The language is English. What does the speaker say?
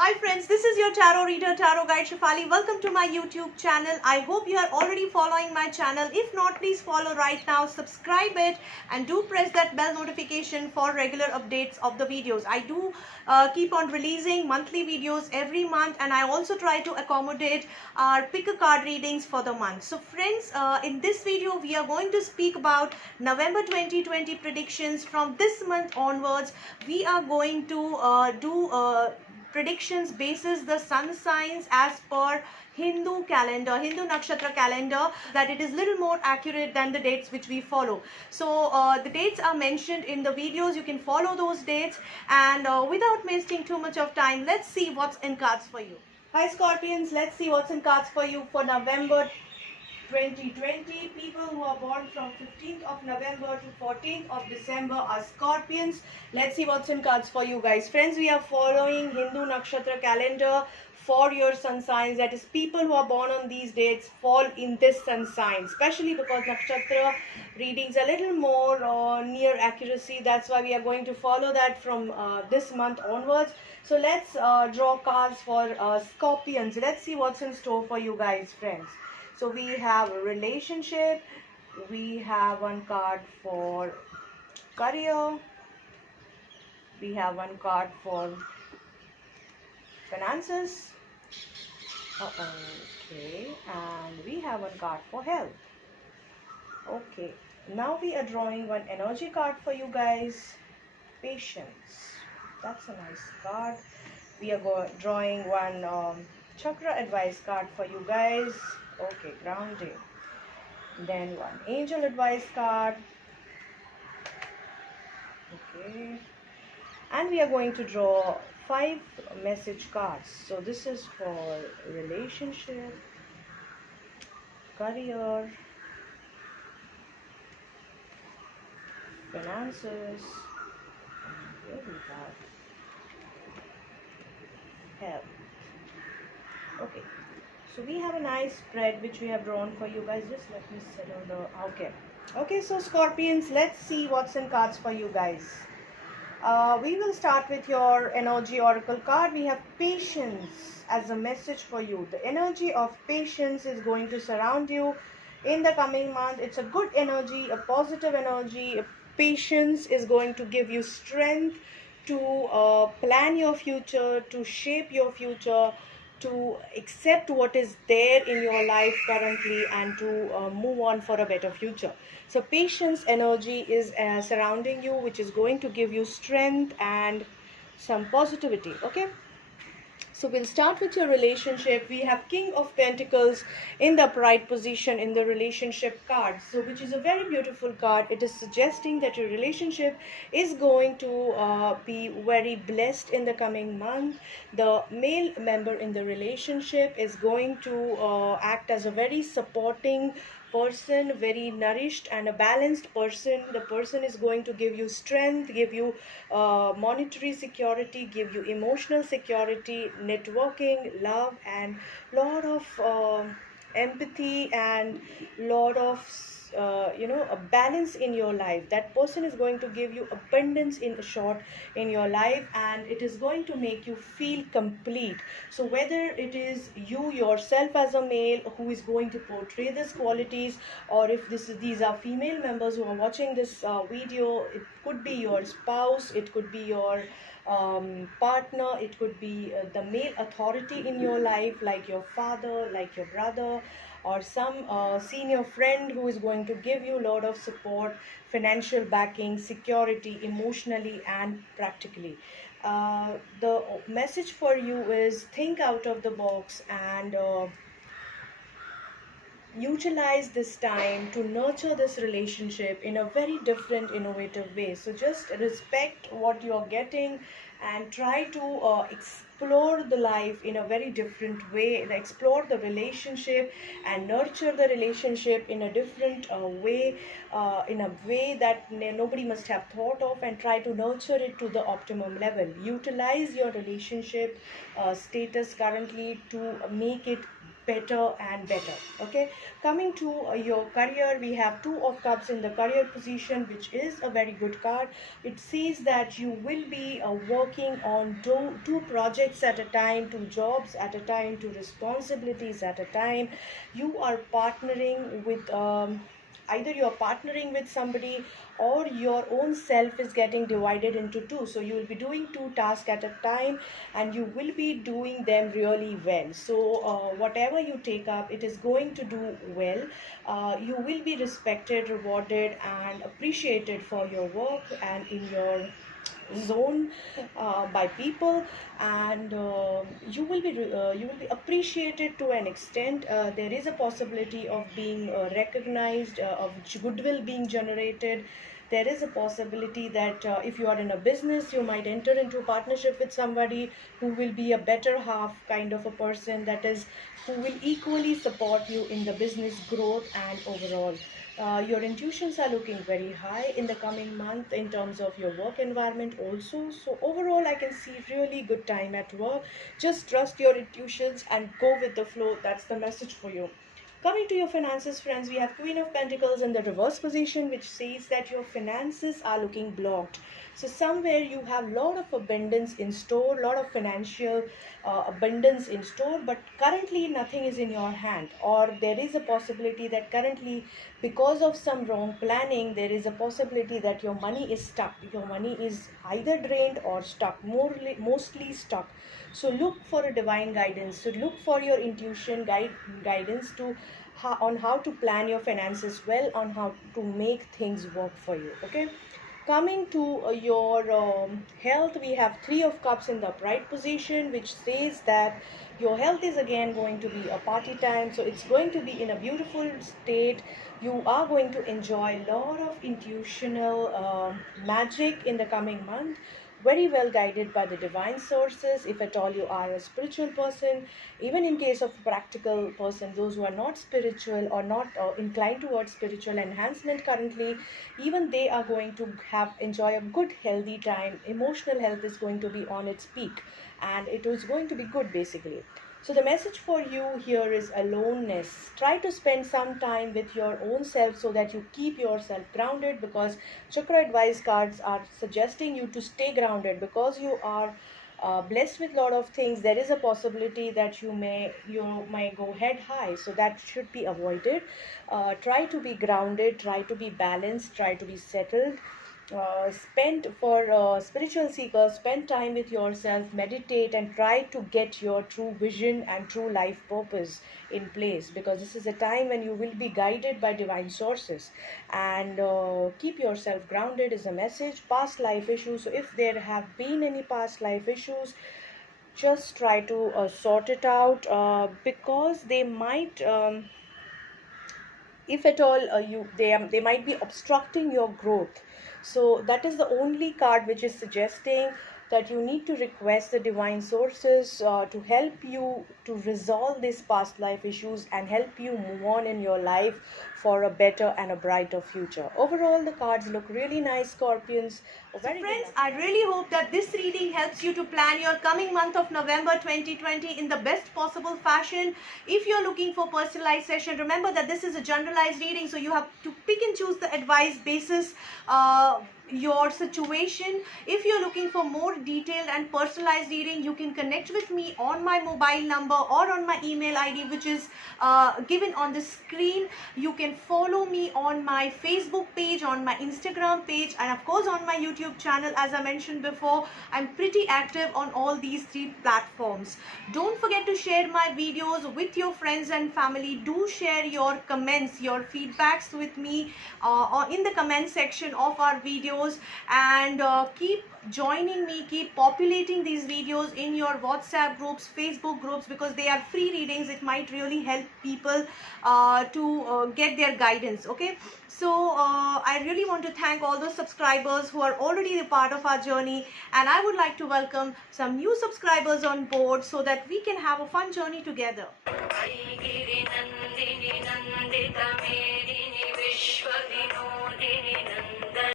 Hi friends, this is your tarot reader, tarot guide Shefali. Welcome to my YouTube channel. I hope you are already following my channel. If not, please follow right now, subscribe it, and do press that bell notification for regular updates of the videos. I do keep on releasing monthly videos every month, and I also try to accommodate our pick a card readings for the month. So friends, in this video we are going to speak about November 2020 predictions. From this month onwards, we are going to do predictions basis the sun signs as per Hindu calendar, Hindu nakshatra calendar, that it is little more accurate than the dates which we follow. So the dates are mentioned in the videos. You can follow those dates, and without wasting too much of time, let's see what's in cards for you. Hi Scorpions, let's see what's in cards for you for November 2020. People who are born from 15th of November to 14th of December are Scorpions. Let's see what's in cards for you guys. Friends, we are following Hindu nakshatra calendar for your sun signs. That is, people who are born on these dates fall in this sun sign, especially because nakshatra readings are a little more near accuracy. That's why we are going to follow that from this month onwards. So let's draw cards for Scorpions. Let's see what's in store for you guys, friends. So we have a relationship, we have one card for career, we have one card for finances, okay, and we have one card for health. Okay, now we are drawing one energy card for you guys, patience. That's a nice card. We are drawing one chakra advice card for you guys. Okay, grounding. Then one angel advice card. Okay, and we are going to draw 5 message cards. So this is for relationship, career, finances, and here we have health. Okay, so we have a nice spread which we have drawn for you guys. Just let me settle the okay, so Scorpions, let's see what's in cards for you guys. We will start with your energy oracle card. We have patience as a message for you. The energy of patience is going to surround you in the coming month. It's a good energy, a positive energy. Patience is going to give you strength to plan your future, to shape your future, to accept what is there in your life currently, and to move on for a better future. So patience energy is surrounding you, which is going to give you strength and some positivity. Okay, so we'll start with your relationship. We have King of Pentacles in the upright position in the relationship card, so which is a very beautiful card. It is suggesting that your relationship is going to be very blessed in the coming month. The male member in the relationship is going to act as a very supporting person, very nourished and a balanced person. The person is going to give you strength, give you monetary security, give you emotional security, networking, love, and lot of empathy, and lot of a balance in your life. That person is going to give you abundance in short in your life, and it is going to make you feel complete. So whether it is you yourself as a male who is going to portray these qualities, or if these are female members who are watching this video, it could be your spouse, it could be your partner, it could be the male authority in your life, like your father, like your brother, or some senior friend who is going to give you a lot of support, financial backing, security, emotionally and practically. The message for you is think out of the box and utilize this time to nurture this relationship in a very different, innovative way. So just respect what you're getting and try to explore the life in a very different way, explore the relationship and nurture the relationship in a different way, in a way that nobody must have thought of, and try to nurture it to the optimum level. Utilize your relationship status currently to make it better and better. Okay, coming to your career, we have Two of Cups in the career position, which is a very good card. It says that you will be working on two projects at a time, two jobs at a time, two responsibilities at a time. You are partnering with either you're partnering with somebody, or your own self is getting divided into two, so you will be doing two tasks at a time, and you will be doing them really well. So whatever you take up, it is going to do well. You will be respected, rewarded and appreciated for your work and in your zone by people, and you will be appreciated to an extent. There is a possibility of being recognized, of goodwill being generated. There is a possibility that if you are in a business, you might enter into a partnership with somebody who will be a better half kind of a person, that is, who will equally support you in the business growth and overall. Your intuitions are looking very high in the coming month in terms of your work environment also. So overall, I can see really good time at work. Just trust your intuitions and go with the flow. That's the message for you. Coming to your finances, friends, we have Queen of Pentacles in the reverse position, which says that your finances are looking blocked. So somewhere you have lot of abundance in store, lot of financial abundance in store, but currently nothing is in your hand, or there is a possibility that currently, because of some wrong planning, there is a possibility that your money is stuck. Your money is either drained or stuck, mostly stuck. So look for a divine guidance. So look for your intuition guidance to on how to plan your finances well, on how to make things work for you. Okay, coming to your health, we have Three of Cups in the upright position, which says that your health is again going to be a party time. So it's going to be in a beautiful state. You are going to enjoy a lot of intuitional magic in the coming month, very well guided by the divine sources. If at all you are a spiritual person, even in case of a practical person, those who are not spiritual or not inclined towards spiritual enhancement currently, even they are going to have enjoy a good healthy time. Emotional health is going to be on its peak, and it is going to be good basically. So the message for you here is aloneness. Try to spend some time with your own self so that you keep yourself grounded, because chakra advice cards are suggesting you to stay grounded, because you are blessed with a lot of things. There is a possibility that you may go head high, so that should be avoided. Try to be grounded, try to be balanced, try to be settled. Spend for spiritual seekers, spend time with yourself, meditate, and try to get your true vision and true life purpose in place, because this is a time when you will be guided by divine sources. And keep yourself grounded is a message. Past life issues, so if there have been any past life issues, just try to sort it out, because they might if at all they might be obstructing your growth. So that is the only card which is suggesting that you need to request the divine sources to help you to resolve these past life issues and help you move on in your life for a better and a brighter future. Overall, the cards look really nice, Scorpions. So friends, I really hope that this reading helps you to plan your coming month of November 2020 in the best possible fashion. If you're looking for personalized session, remember that this is a generalized reading, so you have to pick and choose the advice basis your situation. If you're looking for more detailed and personalized reading, you can connect with me on my mobile number or on my email ID, which is given on the screen. You can follow me on my Facebook page, on my Instagram page, and of course on my YouTube channel. As I mentioned before, I'm pretty active on all these three platforms. Don't forget to share my videos with your friends and family. Do share your comments, your feedbacks with me in the comment section of our videos, and keep joining me, keep populating these videos in your WhatsApp groups, Facebook groups, because they are free readings. It might really help people to get their guidance. Okay, so I really want to thank all those subscribers who are already a part of our journey, and I would like to welcome some new subscribers on board so that we can have a fun journey together.